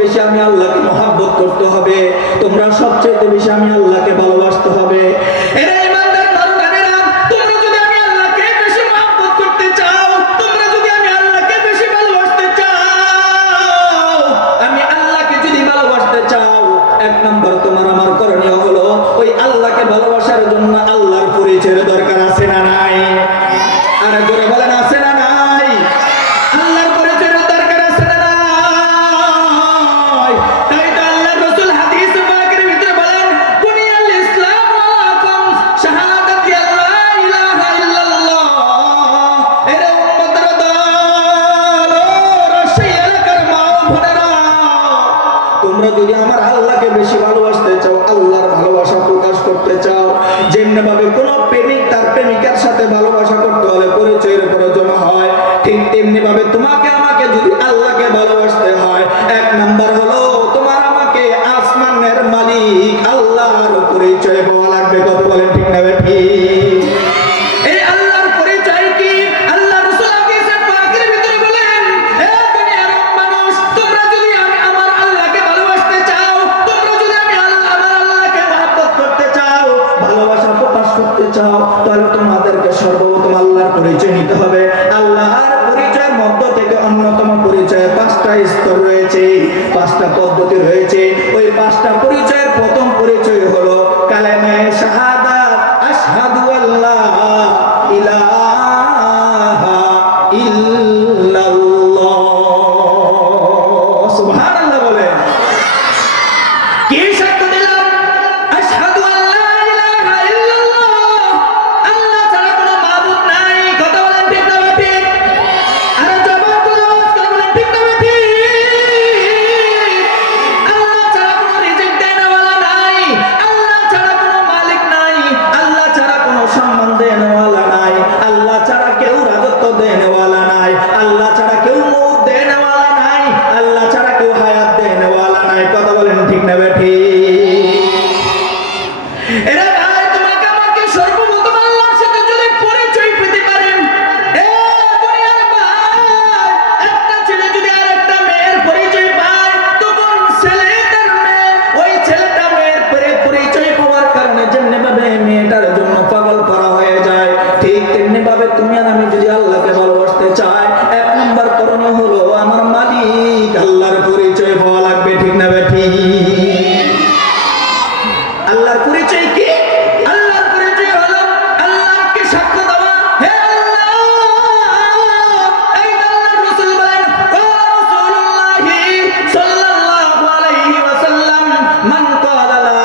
বেশি আমি আল্লাহকে মহব্বত করতে হবে, তোমরা সবচেয়ে বেশি আমি আল্লাহকে ভালোবাসতে হবে। এরা ইমানদার নর-নারীরা, তোমরা যদি আমি আল্লাহকে বেশি মহব্বত করতে চাও, তোমরা যদি আমি আল্লাহকে বেশি ভালোবাসতে চাও, আমি আল্লাহকে যদি ভালোবাসতে চাও, এক নম্বর তোমার আমার করণীয় হলো ওই আল্লাহকে ভালোবাসার জন্য আল্লাহর পরিচয়ের দরকার আছে না নাই? আর জোরে বলেন আছে না নাই? আল্লাহর পরিচয়ের দরকার আছে না নাই? তাই তো আল্লাহর রাসূল হাদিস পাকের ভিতরে বলেন, বুনিয়াল ইসলাম আলা খামস শাহাদাতি আল্লা ইলাহা ইল্লাল্লাহ। এরে উম্মতের দল, ও রাশিয়া এলাকার মা ও বোনেরা, তোমরা যদি আমার আল্লাহকে বেশি ভালোবাসতে চাও, আল্লাহর ভালোবাসা প্রকাশ করতে চাও, যেমনি ভাবে কোন প্রেমিক তার প্রেমিকার সাথে ভালোবাসা করতে হলে পরিচয়ের প্রয়োজন হয়, ঠিক তেমনি ভাবে তোমাকে আমাকে যদি আল্লাহকে ভালোবাসতে হয়, এক নাম্বার হলো তোমার আমাকে আসমানের মালিক আল্লাহর পরিচয় পাওয়া লাগবে। কত বলেন ঠিক না ঠিক? এই আল্লাহর পরিচয় কি? আল্লাহ রাসূল হাদিস পাকের ভিতরে বলেন, হে দুনিয়ার মানুষ, তোমরা যদি আমি আমার আল্লাহকে ভালোবাসতে চাও, তোমরা যদি আমি আমার আল্লাহকে মহব্বত করতে চাও, ভালোবাসা প্রকাশ করতে চাও, তাহলে তোমাদেরকে সর্বপ্রথম আল্লাহর পরিচয় নিতে হবে। আল্লাহর পরিচয়ের মধ্য থেকে অন্যতম পরিচয় 5টা স্তর রয়েছে, 5টা পদ্ধতি রয়েছে। ওই 5টা পরিচয়ের প্রথম পরিচয় হলো কালেমা শাহাদাত, আশহাদু আল্লা ইলাহা ইল্লাল্লাহ। সুবহানাল্লাহ বলে কি সাক্ষ্য দিলাম? আশহাদু আল্লা ইলাহা ইল্লাল্লাহ, আল্লাহ ছাড়া কোনো মাবুদ নাই। কথা বলেন ঠিক না ঠিক? আরে জবাব করে আওয়াজ করে বলেন ঠিক না ঠিক? আল্লাহ ছাড়া কোনো রিজিক দেনওয়ালা নাই, আল্লাহ ছাড়া কোনো মালিক নাই, আল্লাহ ছাড়া কোনো সম্মান দেনওয়ালা নাই, আল্লাহ ছাড়া কেউ রাজত্ব দেনওয়ালা নাই, আল্লাহ ছাড়া কেউ মৌত দেনওয়ালা নাই, আল্লাহ ছাড়া কেউ হায়াত দেনওয়ালা নাই। কথা বলেন ঠিক না ঠিক? এরা ভাই, তোমাকে আমাকে সর্বপ্রথম আল্লাহর সাথে যদি পরিচয় পেতে পারেন, এ দুনিয়ার ভাই, একটা ছেলে যদি আরেকটা মেয়ের পরিচয় পায়, তখন ছেলে তার মেয়ে, ওই ছেলেটা মেয়ের পরিচয় পাওয়ার কারণে যেমনি ভাবে মেয়েটার জন্য পাগল করা হয়ে যায়, ঠিক তেমনি ভাবে তুমি আর আমি যদি আল্লাহকে ভালোবাসতে চাই, এক নম্বর করণীয় হলো আমার মালিক আল্লাহর পরিচয় পাওয়া লাগবে। ঠিক না ঠিক? আল্লাহর পরিচয় কি? আল্লাহর পরিচয় হলো আল্লাহকে সাক্ষ্য দেওয়া, হে আল্লাহ। এই আল্লাহর রাসূল বলেন, ক্বালা রাসূলুল্লাহি সাল্লাল্লাহু আলাইহি ওয়াসাল্লাম, মান ক্বালা লা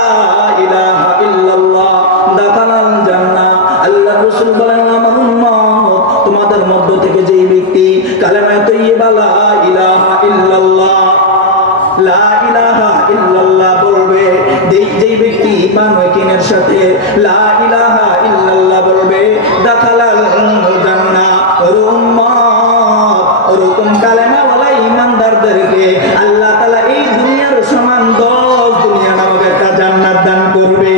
ইলাহা ইল্লাল্লাহ দাখালাল জান্নাহ। আল্লাহর রাসূল বলেন, আমার উম্মত, তোমাদের মধ্য থেকে যেই ব্যক্তি কালেমা তাইয়্যিবা লা ইলাহা ইল্লাল্লাহ, লা ইলাহা ইল্লাল্লাহ বলবে, যেই ব্যক্তি ঈমান ও ইয়াকিনের সাথে লা ইলাহা ইল্লাল্লাহ বলবে, দাখালাল জান্নাহ। ওরকম কালেমাওয়ালা ঈমানদারদেরকে আল্লাহ তাআলা এই দুনিয়ার সমান 10 দুনিয়া নামক একটা জান্নাত দান করবে।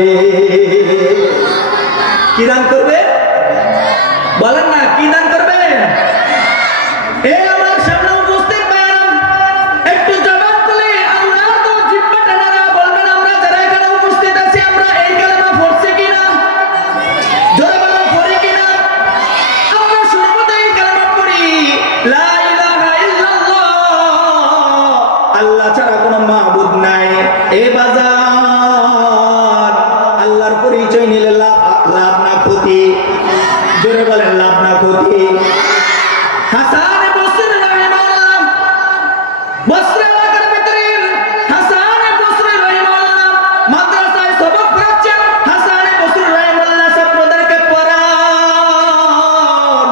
কি দান করবে? বলেন না, কি দান করবেন? এ আমার সামনে উপস্থিত ভাইরা, একটু জবাব করে আল্লাহর তো জিহ্বাটা নাড়া বলবেন, আমরা যারা এখানে উপস্থিত আছি, আমরা এই কালেমা পড়ছি কিনা? জোরে বলেন, পড়ি কিনা? আমরা সর্বদা এই কালেমা পড়ি, লা ইলাহা ইল্লাল্লাহ, আল্লাহ ছাড়া কোনো মাবুদ নাই। এ বাজার, আল্লাহর পরিচয় নিলে লাভ না ক্ষতি? জোরে বলেন, লাভ না ক্ষতি? হাসান বসরি রাহিমাহুল্লাহ, বসরা এলাকার ভিতরে হাসান বসরি রাহিমাহুল্লাহ মাদ্রাসায় সবক পড়াচ্ছেন। হাসান বসরি রাহিমাহুল্লাহ ছাত্রদেরকে পড়ান।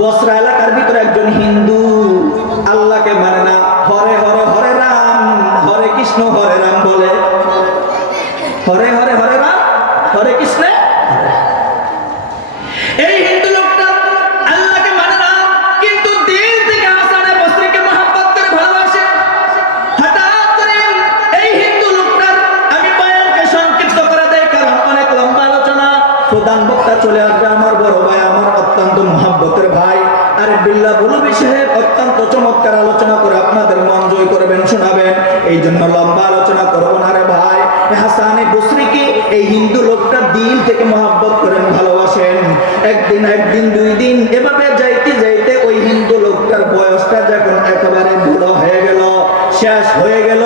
বসরা এলাকার ভিতরে একজন হিন্দু আল্লাহকে মানে না, হরে হরে হরে রাম, হরে কৃষ্ণ হরে রাম বলে, হরে হরে হরে রাম, হরে কৃষ্ণ। এই হিন্দু লোকটা আল্লাহকে মানে না, কিন্তু দিল থেকে হাসান বসরিকে মহব্বত করে ভালোবাসে। হঠাৎ করে এই হিন্দু লোকটার, আমি বয়ানকে সংক্ষিপ্ত করে দেই কারণ অনেক লম্বা আলোচনা, প্রধান বক্তা চলে আসবে, আমার বড় ভাই, আমার অত্যন্ত মহব্বতের ভাই আরে বিল্লাহ বুলবি সাহেব অত্যন্ত চমৎকার আলোচনা করে আপনাদের মন জয় করবেন, শোনাবেন। জন্য লম্বা আলোচনা করবো না রে ভাই। হাসান বসরিকে এই হিন্দু লোকটা দিল থেকে মহব্বত করেন, ভালোবাসেন। একদিন 2 দিন এভাবে যাইতে যাইতে ওই হিন্দু লোকটার বয়সটা যখন একেবারে বুড়ো হয়ে গেল, শেষ হয়ে গেল,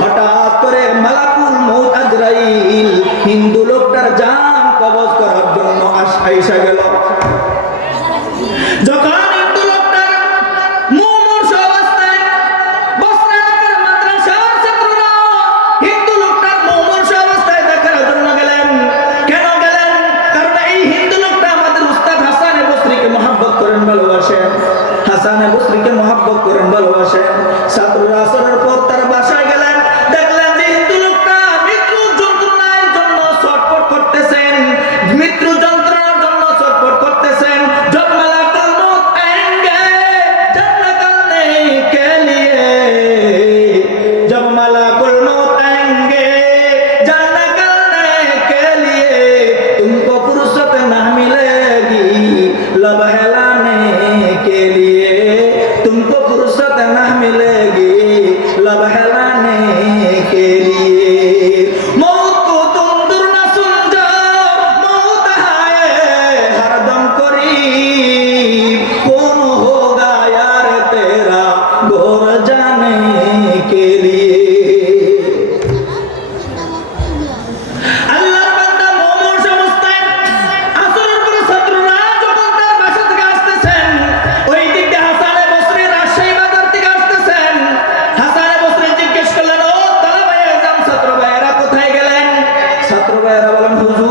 হঠাৎ করে মালাকুল মউত আজরাইল হিন্দু লোকটার জান কবজ করার জন্য আইসা গেল। যখন হিন্দু লোকটার মুমূর্ষু অবস্থায় বসরা এলাকার মাদ্রাসার ছাত্ররা হিন্দু লোকটার মুমূর্ষু অবস্থায় দেখার জন্য গেলেন। কেন গেলেন? কারণ এই হিন্দু লোকটা আমাদের উস্তাদ হাসান বসরিকে মহব্বত করেন, ভালোবাসেন। হাসান বসরিকে মহব্বত করেন, ভালোবাসেন। ছাত্ররা আসরের পর তার বাসায় গেলেন, দেখলেন যে হিন্দু লোকটা মৃত্যু যন্ত্রণার জন্য ছটফট করতেছেন, মৃত্যু যন্ত্রণার জন্য ছটফট করতেছেন। जब मलाकुल मौत आएंगे जन्नत करने के लिए, जब मलाकुल मौत आएंगे जन्नत करने के लिए, तुमको फुर्सत ना मिलेगी लब हिलाने के लिए, तुमको फुर्सत ना मिलेगी लब हिलाने के लिए। मौत को तुम दूर न सुन जाओ, मौत आए हरदम करीब, कौन होगा यार तेरा घोर जाने के लिए। আল্লাহর বান্দা মুমূর্ষু অবস্থায় আসরের পরে ছাত্ররা যখন তার বাসা থেকে আসতেছেন, ওই দিক দিয়ে হাসান বসরি রাজশাহী বাজার থেকে আসতেছেন। হাসান বসরি জিজ্ঞেস করলেন, ও তালাবে আজম, ছাত্র ভাইয়েরা কোথায় গেলেন? ছাত্র ভাইয়েরা বলেন, হুজুর,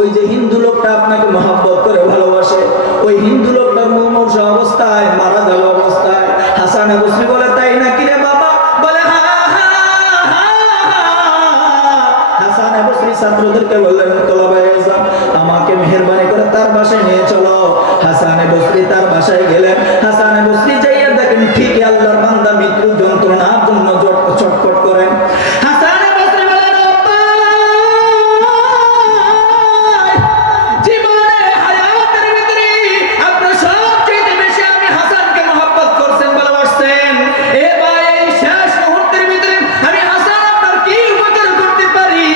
ওই যে হিন্দু লোকটা আপনাকে মহব্বত করে ভালোবাসে, ওই হিন্দু লোকটার মুমূর্ষু অবস্থায়, মারা যাওয়া অবস্থায়। হাসান বসরি বলে, তাই নাকি রে বাবা? বলে, হ্যাঁ হ্যাঁ হ্যাঁ। হাসান বসরি ছাত্রদেরকে বললেন, তোলাবে আজম, আমাকে মেহেরবানি করে তার বাসায় নিয়ে চলো। হাসান বসরি তার বাসায় গেলেন। হাসান বসরি যাইয়া দেখেন ঠিকই আল্লাহর বান্দা মৃত্যু যন্ত্রণার জন্য ছটফট করেন। হাসান বসরি বলেন, ও ভাই, জীবনে হায়াতের ভিতরে আপনি সবচেয়ে বেশি আমি হাসানকে মহব্বত করছেন, ভালোবাসছেন। এ ভাই, এই শেষ মুহূর্তের ভিতরে আমি হাসান আপনার কি উপকার করতে পারি?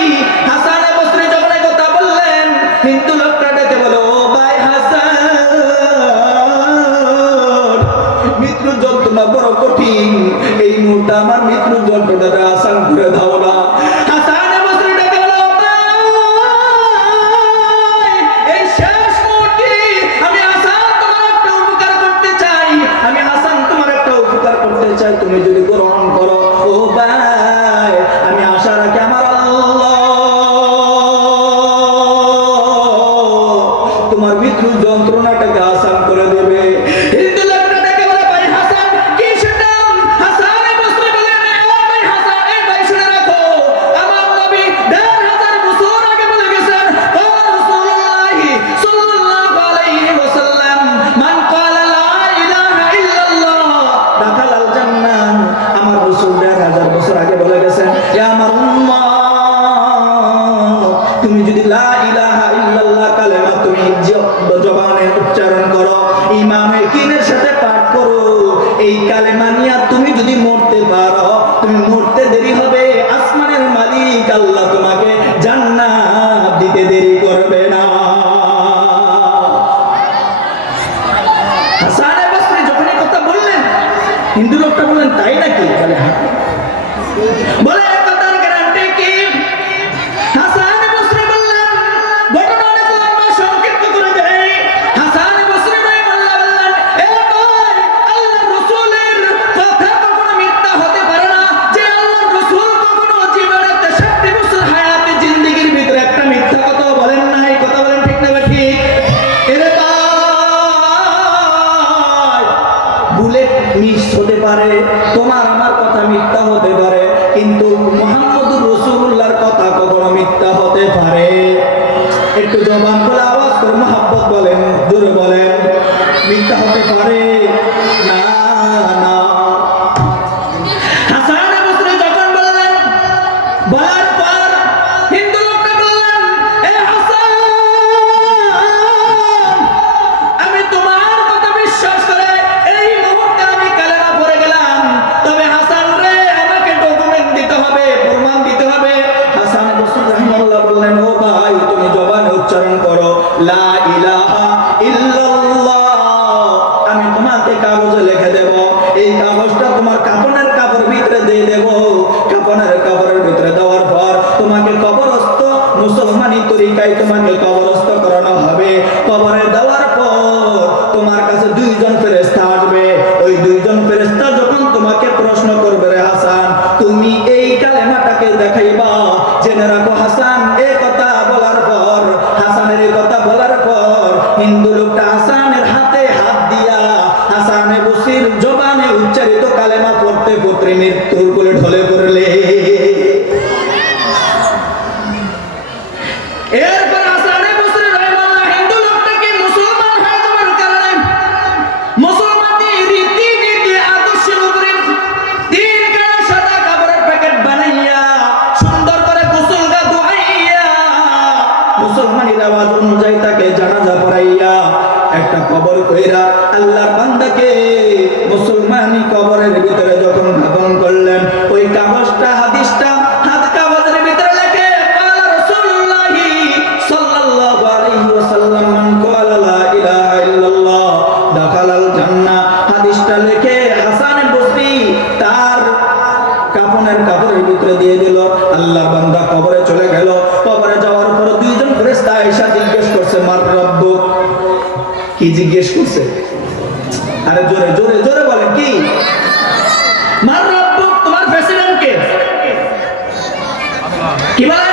হাসান বসরি যখন এই কথা বললেন, হিন্দু লোকটা ডেকে বলো, ও ভাই হাসান, মৃত্যু যন্ত্রণা বড় কঠিন, এই মুহূর্তে আমার মৃত্যু যন্ত্রণাটা আসান করে দাও না। হাসান বসরি ডেকে বলো, ও ভাই, এই শেষ মুহূর্তে আমি হাসান তোমার একটা উপকার করতে চাই, আমি হাসান তোমার একটা উপকার করতে চাই, তুমি যদি গ্রহণ করো, ও ভাই, আমি আশা রাখি আমার আল্লাহ তোমার মৃত্যু যন্ত্রণাটাকে আসান করে দেবে। হিন্দু লোকটা ডেকে বলে, ভাই হাসান, কি সেটা? হাসান বসরি বলেন, ও ভাই হাসান, এই ভাই শুনে রাখো, আমার নবী ১৫০০ বছর আগে বলে গেছেন, ও রাসূলুল্লাহি সাল্লাল্লাহু আলাইহি ওয়াসাল্লাম, মান ক্বালা লা ইলাহা ইল্লাল্লাহ দাখালাল জান্নাহ। আমার রাসূল ১৫০০ বছর আগে বলে গেছেন, ইয়া আমার উম্মাহ, তুমি যদি লা ইলাহা ইল্লাল্লাহ কালেমা তুমি জবানে উচ্চারণ করো, ইমামে কিনের সাথে পাঠ করো, এই কালেমা নিয়ে তুমি যদি মরতে পারো, তুমি মরতে দেরি হবে, আসমানের মালিক আল্লাহ তোমাকে জান্নাত দিতে দেরি করবে না। হাসান বসরি যখন এই কথা বললেন, হিন্দু লোকটা বললেন, তাই নাকি? বলে, হ্যাঁ। বলে, এই কথার গ্যারান্টি কি? হাসান বসরি বললেন, ঘটনা অনেক লম্বা, সংক্ষিপ্ত করে দেই। হাসান বসরি ভাই বললেন, এ ভাই, আল্লাহর রাসূলের কথা কখনো মিথ্যা হতে পারে না, যে আল্লাহর রাসূল কখনো জীবনে ৬৩ বছর হায়াতে জিন্দেগির ভিতরে একটা মিথ্যা কথা বলেন নাই। কথা বলেন ঠিক না ঠিক? এরে ভাই, বুলেট মিস হতে পারে, তোমার আমার কথা মিথ্যা হতে পারে, কিন্তু মুহাম্মদুর রাসূলুল্লাহর কথা কখনো মিথ্যা হতে পারে? একটু জবান খুলে আওয়াজ করে মহব্বত বলেন, জোরে বলেন, মিথ্যা হতে পারে না? না। হাসান বসরি যখন বললেন, বলার পর হিন্দু লোকটা বললেন, এ হাসান, আমি তোমার কথা বিশ্বাস করে এই মুহূর্তে আমি কালেমা পড়ে গেলাম, ইলাহা ইল্লাল্লাহ। আমি তোমাকে কাগজে লিখে দেব, এই কাগজটা তোমার কাফনের কাপড়ের ভিতরে দিয়ে দেব। কাফনের কাপড়ের ভিতরে দেওয়ার পর তোমাকে কবরস্থ মুসলমানি তরিকায় তোমাকে কবরস্থ করানো হবে। কবরে দেওয়ার পর তোমার কাছে দুইজন ফেরেশতা আসবে। ওই দুইজন ফেরেশতা যখন তোমাকে প্রশ্ন করবে, রে হাসান তুমি এই কালেমাটাকে দেখাইবা, জেনে রাখো হাসান। এই কথা বলার পর, হাসানের এই কথা বলার পর হিন্দু লোকটা হাসানের হাতে হাত দিয়া হাসানে বসির জবানে উচ্চারিত কালেমা পড়তে পড়তে মৃত্যুর কোলে ঢলে পড়লে। এরপর হাসানে বসরি রাহিমাহুল্লাহ হিন্দু লোকটাকে মুসলমান হয়ে যাওয়ার কারণে মুসলমানি রীতি নীতি আদর্শের উপরে তিন কানা সাদা কাপড়ের প্যাকেট বানাইয়া সুন্দর করে গোসল গা ধুইয়া মুসলমানি রেওয়াজ অনুযায়ী তাকে জানাজা পড়াইয়া একটা কবর কইরা আল্লাহর বান্দাকে মুসলমানি কবরের ভিতরে যখন দাফন করলেন, ওই কাগজটা হাদিসটা হাত কাগজের ভিতরে লেখে ক্বালা রাসূলুল্লাহি সাল্লাল্লাহু আলাইহি ওয়াসাল্লাম মান ক্বালা লা ইলাহা ইল্লাল্লাহ দাখালাল জান্নাহ। হাদিসটা লেখে হাসান বসরি তার কাফনের কাপড়ের ভিতরে দিয়ে দিল। আল্লাহর বান্দা কবরে চলে গেল। কবরে যাওয়ার পর দুইজন ফেরেশতা এসে জিজ্ঞেস করছে, মার রব্বুক। কি জিজ্ঞেস করছে? আরে জোরে জোরে জোরে বলেন, কি? মার রব্বুক, তোমার প্রেসিডেন্ট কে? কি বলে?